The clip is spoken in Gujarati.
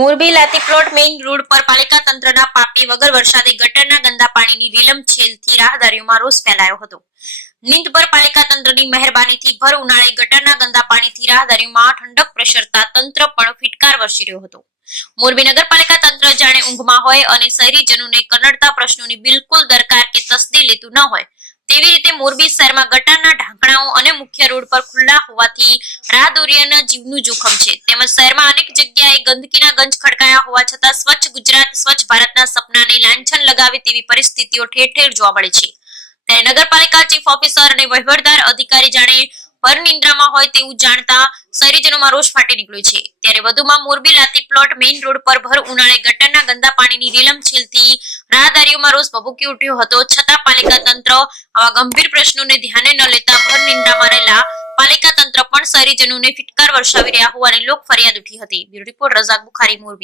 મોરબી લાતી પ્લોટ મેઇન રોડ પર પાલિકા તંત્રના પાપી વગર વરસાદે ગટરના ગંદા પાણીની રીલમછેલથી રાહદારીઓમાં રોષ ફેલાયો હતો. નીંદભર પાલિકા તંત્રની મહેરબાનીથી ભર ઉનાળે ગટરના ગંદા પાણીથી રાહદારીઓમાં ઠંડક પ્રસરતા તંત્ર પણ ફિટકાર વરસી રહ્યો હતો. મોરબી નગરપાલિકા તંત્ર જાણે ઊંઘમાં હોય અને શહેરીજનોને કનડતા પ્રશ્નોની બિલકુલ દરકાર કે તસદી લેતું ન હોય તેવી રીતે મોરબી શહેરમાં ગટરના ઢાંકણાઓ અને મુખ્ય રોડ પર ખુલ્લા હોવાથી રાહદારીઓના જીવનું જોખમ છે. તેમજ શહેરમાં અનેક જગ્યાએ ગંદકીના ગંજ ખડકાયા હોવા છતાં સ્વચ્છ ગુજરાત સ્વચ્છ ભારતના સપનાને લાંછન લગાવે તેવી પરિસ્થિતિઓ ઠેર ઠેર જોવા મળે છે. ત્યારે નગરપાલિકા ચીફ ઓફિસર અને વહીવટદાર અધિકારી જાણે ભર નિંદ્રામાં હોય તેવું જાણતા શહેરીજનોમાં રોષ ફાટી નીકળ્યો છે. ત્યારે વધુમાં મોરબી લાતી પ્લોટ મેઇન રોડ પર ભર ઉનાળે ગટરના ગંદા પાણીની રીલમછેલથી રાહદારીઓમાં રોષ ભભૂકી ઉઠ્યો હતો. છતાં પાલિકા તંત્ર આવા ગંભીર પ્રશ્નોને ધ્યાને ન લેતા ભર નિંદ્રામાં રહેલા પાલિકા તંત્ર પણ શહેરીજનોને ફિટકાર વરસાવી રહ્યા હોવાની લોક ફરિયાદ ઉઠી હતી. Bureau report Razak Bukhari, Morbi.